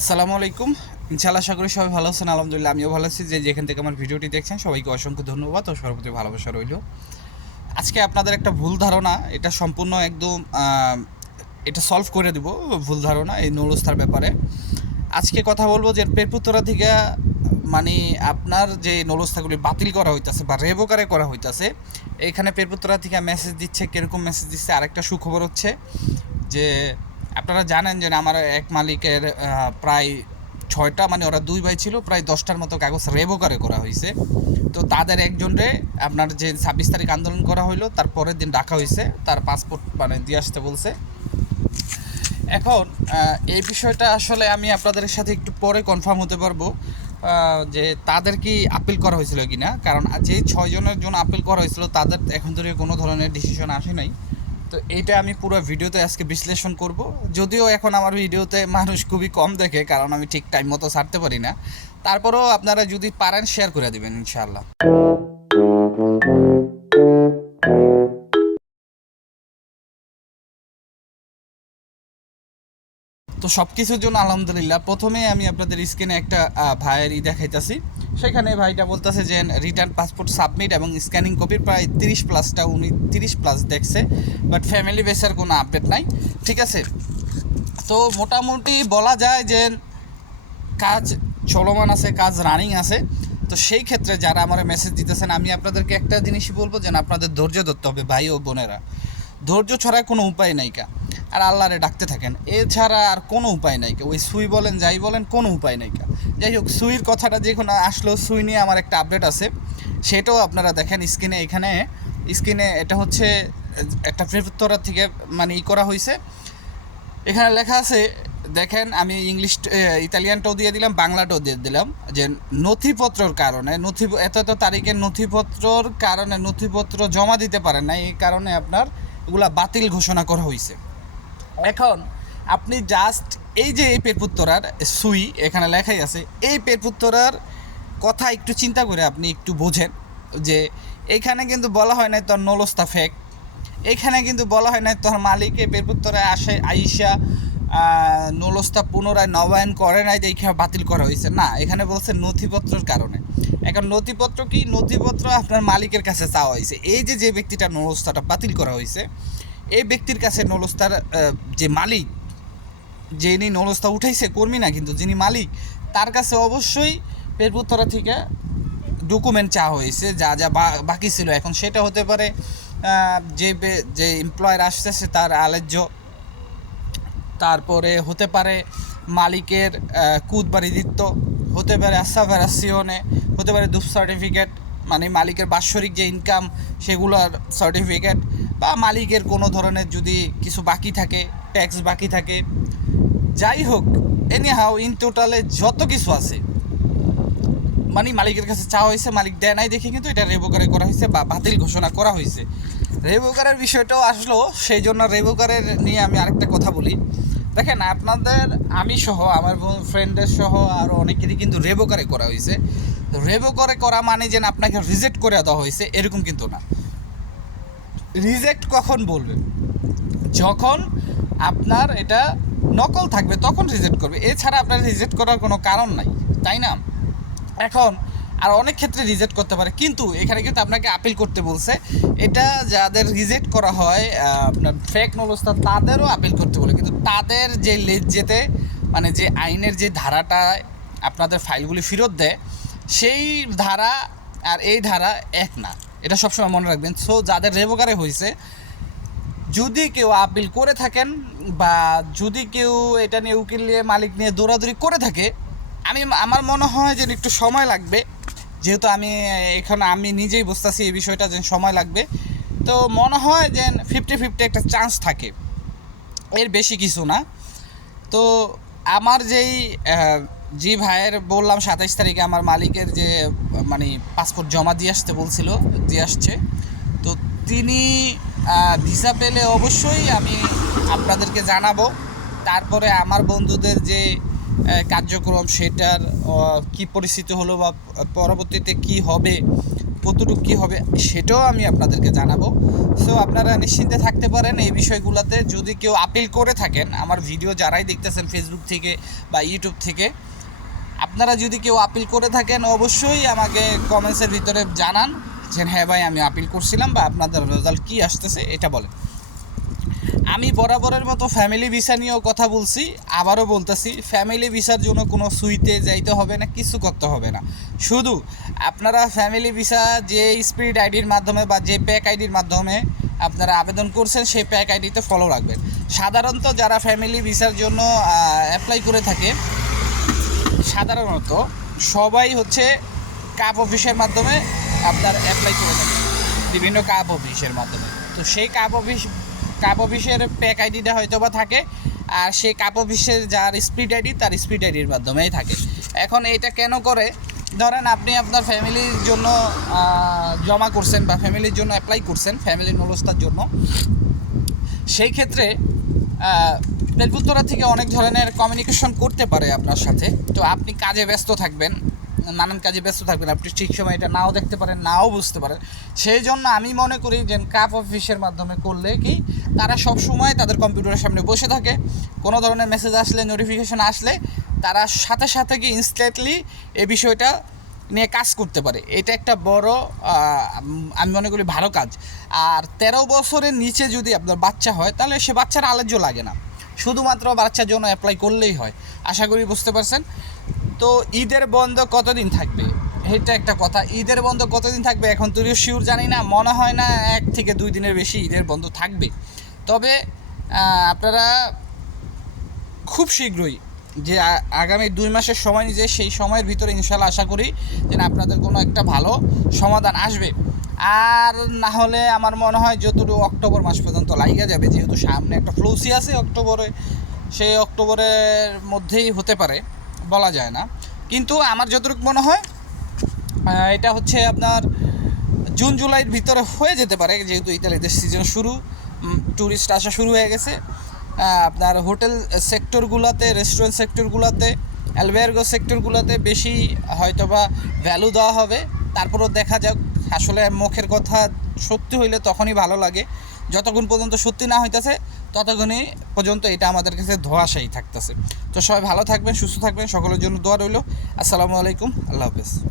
আসসালামু আলাইকুম। ইনশাআল্লাহ আশা করি সবাই ভালো আছেন, আলহামদুলিল্লাহ আমিও ভালো আছি। যে যেখান থেকে আমার ভিডিওটি দেখছেন, সবাইকে অসংখ্য ধন্যবাদ ও সর্বপ্রতি ভালোবাসা রইল। আজকে আপনাদের একটা ভুল ধারণা, এটা সম্পূর্ণ একদম এটা সলভ করে দিব, ভুল ধারণা এই নৌরস্থার ব্যাপারে। আজকে কথা বলব যে পেরপুতরা থেকে মানে আপনার যে নৌরস্থাগুলি বাতিল করা হইতাছে বা রেভোকারে করা হইতাছে, এখানে পেরপুতরা থেকে মেসেজ দিচ্ছে, কীরকম মেসেজ দিচ্ছে, আরেকটা সুখবর হচ্ছে যে আপনারা জানেন যে আমার এক মালিকের প্রায় ছয়টা মানে ওরা দুই ভাই ছিল, প্রায় দশটার মতো কাগজ রেভোকারে করা হয়েছে। তো তাদের একজনরে আপনার যে ছাব্বিশ তারিখ আন্দোলন করা হইল, তার পরের দিন ডাকা হয়েছে তার পাসপোর্ট মানে দিয়ে আসতে বলছে। এখন এই বিষয়টা আসলে আমি আপনাদের সাথে একটু পরে কনফার্ম হতে পারব যে তাদের কি আপিল করা হয়েছিল কিনা? কারণ যে ছয়জনের জন্য আপিল করা হয়েছিল, তাদের এখন ধরে কোনো ধরনের ডিসিশন আসে নাই। তো এইটা আমি পুরো ভিডিওতে আজকে বিশ্লেষণ করব। যদিও এখন আমার ভিডিওতে মানুষ খুবই কম দেখে, কারণ আমি ঠিক টাইম মতো ছাড়তে পারি না। তারপরেও আপনারা যদি পারেন শেয়ার করে দেবেন, ইনশাআল্লাহ। তো সব কিছুর জন্য আলহামদুলিল্লাহ। প্রথমে আমি আপনাদের স্ক্রিনে একটা ভাইয়ের ই দেখাইতেছি। সেখানে ভাইটা বলতেছে যে রিটার্ন পাসপোর্ট সাবমিট এবং স্ক্যানিং কপির প্রায় তিরিশ প্লাসটা উনি তিরিশ প্লাস দেখছে বাট ফ্যামিলি বেসের কোনো আপডেট নাই ঠিক আছে? তো মোটামুটি বলা যায় যে কাজ চলমান আছে কাজ রানিং আছে। তো সেই ক্ষেত্রে যারা আমার মেসেজ দিতেছেন আমি আপনাদেরকে একটা জিনিসই বলব যে না, আপনাদের ধৈর্য ধরতে হবে ভাই ও বোনেরা। ধৈর্য ছাড়া কোনো উপায় নাই কা। আর আল্লাহরে ডাকতে থাকেন। এছাড়া আর কোনো উপায় নাই ওই সুই বলেন, যাই বলেন, কোনো উপায় নাই যাই হোক, সুইর কথাটা যখন আসলো, সুই নিয়ে আমার একটা আপডেট আছে। সেটাও আপনারা দেখেন স্ক্রিনে এখানে। স্ক্রিনে এটা হচ্ছে, একটা প্রেফতরা থেকে মানে ই করা হয়েছে এখানে লেখা আছে, দেখেন, আমি ইংলিশ ইতালিয়ানটাও দিয়ে দিলাম, বাংলাটাও দিয়ে দিলাম, যে নথিপত্রর কারণে, নথি, এত এত তারিখের নথিপত্রর কারণে নথিপত্র জমা দিতে পারেন না এই কারণে আপনার এগুলা বাতিল ঘোষণা করা হয়েছে এখন আপনি জাস্ট এই যে এই পেটপুত্তরার সুই এখানে লেখাই আছে, এই পেটপুত্তরার কথা একটু চিন্তা করে আপনি একটু বোঝেন যে এখানে কিন্তু বলা হয় না তোর নলস্তা ফেক এখানে কিন্তু বলা হয় না তোর মালিকে পেরপুত্তরে আসে আইসা নলস্তা পুনরায় নবায়ন করে নাই দেখে বাতিল করা হয়েছে। না, এখানে বলছে নথিপত্রের কারণে। এখন নথিপত্র কি? নথিপত্র আপনার মালিকের কাছে চাওয়া হয়েছে। এই যে যে ব্যক্তিটা নলস্তাটা বাতিল করা হয়েছে এই ব্যক্তির কাছে নলস্তার যে মালিক, যিনি নলস্তা উঠাইছে, কর্মী না কিন্তু যিনি মালিক, তার কাছে অবশ্যই পেরপুত্তরা থেকে ডকুমেন্ট চাওয়া হয়েছে, যা যা বাকি ছিল। এখন সেটা হতে পারে যে যে এমপ্লয়ার আসতেছে, তার আলেজ্য। তারপরে হতে পারে মালিকের কুদ বাড়িদিত্ব হতে পারে আসাভারাসিওনে হতে পারে দুপ সার্টিফিকেট মানে মালিকের বাৎসরিক যে ইনকাম সেগুলোর সার্টিফিকেট বা মালিকের কোনো ধরনের যদি কিছু বাকি থাকে ট্যাক্স বাকি থাকে, যাই হোক এনি হাউ ইন টোটালে যত কিছু আছে মানে মালিকের কাছে চাওয়া হয়েছে, মালিক দেয় নাই দেখে কিন্তু এটা রেবোকারে করা হয়েছে বা বাতিল ঘোষণা করা হয়েছে। রেবোকারের বিষয়টাও আসলো, সেই জন্য রেবোকারের নিয়ে আমি আরেকটা কথা বলি। দেখেন, আপনাদের, আমি সহ, আমার ফ্রেন্ডের সহ আরও অনেকেরই কিন্তু রেবোকারে করা হয়েছে। রেবোকারে করা মানে যেন আপনাকে রিজেক্ট করে দেওয়া হয়েছে, এরকম কিন্তু না। রিজেক্ট কখন বলবেন? যখন আপনার এটা নকল থাকবে, তখন রিজেক্ট করবে। এছাড়া আপনার রিজেক্ট করার কোনো কারণ নাই, তাই না? এখন, আর অনেক ক্ষেত্রে রিজেক্ট করতে পারে, কিন্তু এখানে কিন্তু আপনাকে আপিল করতে বলছে, এটা যাদের রিজেক্ট করা হয় আপনার ফেক নবস্থা তাদেরও আপিল করতে বলে, কিন্তু তাদের যে লেজ্জেতে মানে যে আইনের যে ধারাটা আপনাদের ফাইলগুলি ফেরত দেয়, সেই ধারা আর এই ধারা এক না। এটা সবসময় মনে রাখবেন। সো যাদের রেবোকারে হয়েছে যদি কেউ আপিল করে থাকেন বা যদি কেউ এটা নিয়ে উকিল নিয়ে মালিক নিয়ে দৌড়াদৌড়ি করে থাকে, আমি, আমার মনে হয় যে একটু সময় লাগবে। যেহেতু আমি এখানে, আমি নিজেই বুঝতেছি এই বিষয়টা যে সময় লাগবে। তো মনে হয় যে ফিফটি ফিফটি একটা চান্স থাকে। এর বেশি কিছু না। তো আমার যেই জি ভাইয়ের বললাম সাতাইশ তারিখে আমার মালিকের যে মানে পাসপোর্ট জমা দিয়ে আসতে বলছিল, দিয়ে আসছে। তো তিনি ভিসা পেলে অবশ্যই আমি আপনাদেরকে জানাব। তারপরে আমার বন্ধুদের যে কার্যক্রম সেটার কি পরিস্থিতি হলো বা পরবর্তীতে কি হবে, কতটুকু কী হবে, সেটাও আমি আপনাদেরকে জানাব। সো আপনারা নিশ্চিন্তে থাকতে পারেন এই বিষয়গুলোতে। যদি কেউ আপিল করে থাকেন, আমার ভিডিও যারাই দেখতেছেন ফেসবুক থেকে বা ইউটিউব থেকে আপনারা যদি কেউ আপিল করে থাকেন, অবশ্যই আমাকে কমেন্টসের ভিতরে জানান যে হ্যাঁ ভাই, আমি আপিল করছিলাম বা আপনাদের রেজাল্ট কী আসতেছে, এটা বলেন। আমি বরাবরের মতো ফ্যামিলি ভিসা নিয়েও কথা বলছি, আবারও বলতেছি ফ্যামিলি ভিসার জন্য কোনো সুইতে যাইতে হবে না, কিছু করতে হবে না। শুধু আপনারা ফ্যামিলি ভিসা যে স্পিরিট আইডির মাধ্যমে বা যে প্যাক আইডির মাধ্যমে আপনারা আবেদন করছেন, সেই প্যাক আইডিতে ফলো রাখবেন। সাধারণত যারা ফ্যামিলি ভিসার জন্য অ্যাপ্লাই করে থাকে সাধারণত সবাই হচ্ছে কাপ অফিসের মাধ্যমে আপনার অ্যাপ্লাই করে থাকে, বিভিন্ন কাপ অফিসের মাধ্যমে। তো সেই কাপ অফিস কাপ অফিসের প্যাক আইডিটা হয়তো বা থাকে, আর সেই কাপ অফিসের যার স্পিড আইডি তার স্পিড আইডির মাধ্যমেই থাকে। এখন এটা কেন করে? ধরেন আপনি আপনার ফ্যামিলির জন্য জমা করছেন বা ফ্যামিলির জন্য অ্যাপ্লাই করছেন ফ্যামিলির নলস্তার জন্য। সেই ক্ষেত্রে বেলপুত্তরা থেকে অনেক ধরনের কমিউনিকেশন করতে পারে আপনার সাথে। তো আপনি কাজে ব্যস্ত থাকবেন, নানান কাজে ব্যস্ত থাকবেন, আপনি ঠিক সময় এটা নাও দেখতে পারেন, নাও বুঝতে পারেন। সেই জন্য আমি মনে করি যে কাপ অফিসের মাধ্যমে করলে কি, তারা সব সময় তাদের কম্পিউটারের সামনে বসে থাকে। কোনো ধরনের মেসেজ আসলে নোটিফিকেশন আসলে, তারা সাথে সাথে কি ইনস্ট্যান্টলি এই বিষয়টা নিয়ে কাজ করতে পারে। এটা একটা বড় আমি মনে করি ভালো কাজ। আর তেরো বছরের নিচে যদি আপনার বাচ্চা হয়, তাহলে সে বাচ্চার আলোচ্য লাগে না। শুধুমাত্র বাচ্চার জন্য অ্যাপ্লাই করলেই হয়। আশা করি বুঝতে পারছেন? তো ঈদের বন্ধ কতদিন থাকবে? এটা একটা কথা। ঈদের বন্ধ কতদিন থাকবে এখন তুইও শিওর জানি না। মনে হয় না এক থেকে দুই দিনের বেশি ঈদের বন্ধ থাকবে। তবে আপনারা খুব শীঘ্রই যে আগামী দুই মাসের সময় যে সেই সময়ের ভিতরে ইনশাল্লাহ আশা করি যেন আপনাদের কোনো একটা ভালো সমাধান আসবে। আর না হলে আমার মনে হয় যতটুকু অক্টোবর মাস পর্যন্ত লাগিয়ে যাবে, যেহেতু সামনে একটা ফ্লুসি আছে অক্টোবরে, সেই অক্টোবরের মধ্যেই হতে পারে, বলা যায় না। কিন্তু আমার যতটুকু মনে হয় এটা হচ্ছে আপনার জুন, জুলাইয়ের ভিতরে হয়ে যেতে পারে, যেহেতু ইতালিদের সিজন শুরু ট্যুরিস্ট আসা শুরু হয়ে গেছে। আপনার হোটেল সেক্টরগুলোতে রেস্টুরেন্ট সেক্টরগুলোতে অ্যালবেয়ার্গো সেক্টরগুলোতে বেশি হয়তোবা ভ্যালু দেওয়া হবে। তারপরও দেখা যাক আসলে মুখের কথা সত্যি হইলে তখনই ভালো লাগে। যতক্ষণ পর্যন্ত সত্যি না হইতেছে, ততক্ষণই পর্যন্ত এটা আমাদের কাছে ধোয়াশাই থাকতেছে। তো সবাই ভালো থাকবেন, সুস্থ থাকবেন, সকলের জন্য দোয়া রইল। আসসালামু আলাইকুম, আল্লাহ হাফেজ।